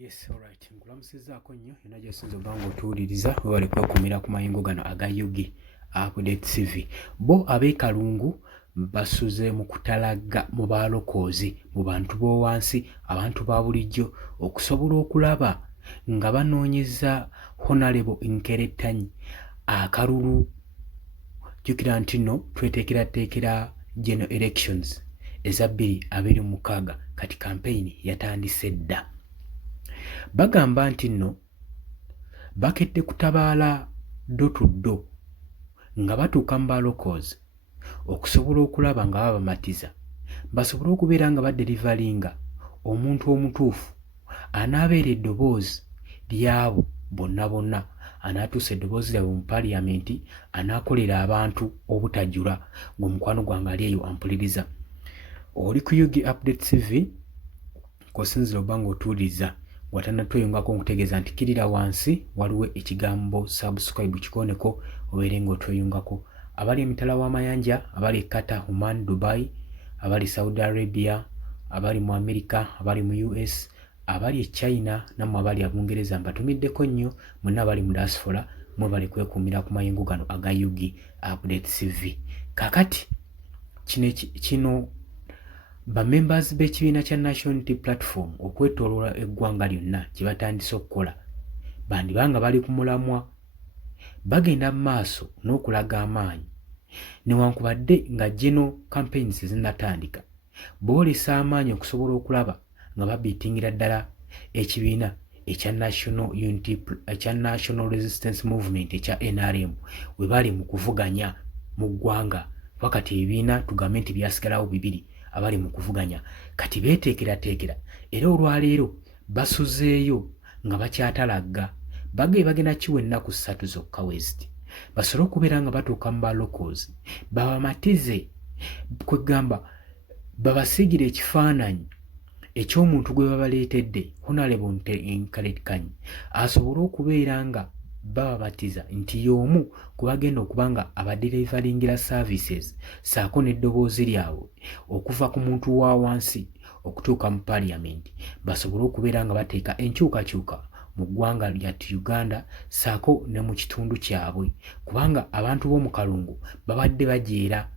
Yes, alright. Nkulamusizaako nnyo yonna gy'osinza okuba ng'otuwuliriza we bali kwekumira ku mayingo gano aga Yugi Update TV. Bo ab'e Kalungu basuze mu kutalaga mu baalokoozi mu bantu b'owansi, abantu ba bulijjo okusobola okulaba nga banoonyeza Honorable Nkeretanyi akalulu. Jjukira nti nno tweteekerateekera general elections eza 2026 kati campaign yatandise dda. Bagamba nti nno bakedde kutabaala ddo to ddo nga batuuka mu baalokoozi okusobola okulaba nga babamatiza basobole okubeera nga baderivalinga omuntu omutuufu anaabeera eddoboozi lyabo bonna bonna, anaatuusa eddoboozi lyabwe mu paaliyamenti, anaakolera abantu obutajjula ng'omukwano gwange ali eyo ampuliriza. Oli ku Yugi Update TV kw'osinzira obba ng'otuwuliriza watannatweyungako nkutegeeza nti kirira wansi waliwo ekigambo subscribe kikoneko obeere ng'otweyungako. Abali emitala w'amayanja, abali Qatar, Oman, Dubai, abali Saudi Arabia, abali mu America, abali mu US, abali China nammwe abali Abungereza mbatumiddeko nnyo, mwenna abali mu diaspora mwe bali kwekuumira ku mayingo gano aga Yugi Update TV. Kakati kino members b'ekibiina kya National Unity Platform okwetooloola eggwanga lyonna kye batandise okukola bandibanga bali ku mulamwa, bagenda mu maaso n'okulaga amaanyi newankubadde nga general campaigns zinnatandika, boolesa amaanyi okusobola okulaba nga babiitingira ddala ekibiina ekya National Resistance Movement ekya NRM we bali mu kuvuganya mu ggwanga. Wakati ebibiina tugambe nti byasigalawo 2 abali mu kuvuganya kati beeteekerateekera, era olwaleero basuzeeyo nga bakyatalagga bagenda kiwa ennaku 3 zokka West basobole okubeera nga batuuka mu baalokoozi babamatize, kwegamba babasigire ekifaananyi eky'omuntu gwe babaleetedde Honorable Nkeretanyi asobole okubeera nga bababatiza nti y'omu ku bagenda okuba nga abaderivalingira services saako n'eddoboozi lyabwe okuva ku muntu wa wansi okutuuka mu paaliyamenti, basobole okubeera nga bateeka enkyukakyuka mu ggwanga lyattu Uganda saako ne mu kitundu kyabwe, kubanga abantu b'omu Kalungu babadde bajeera,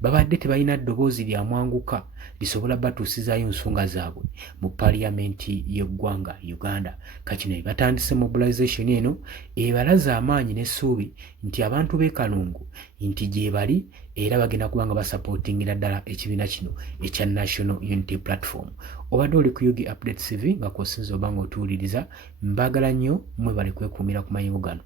babadde tebalina ddoboozi lya mwanguka lisobola batuusizaayo ensonga zaabwe mu paaliyamenti y'eggwanga Uganda. Kakino batandise mobilization eno ebalaza amaanyi n'essuubi nti abantu b'e Kalungu nti gye bali era bagenda kuba nga basapootingira ddala ekibiina kino ekya National Unity Platform. Obadde oli ku Yugi Update TV nga kw'osinza oba ng'otuwuliriza, mbaagala nnyo mwe bali kwekuumira ku mayingo gano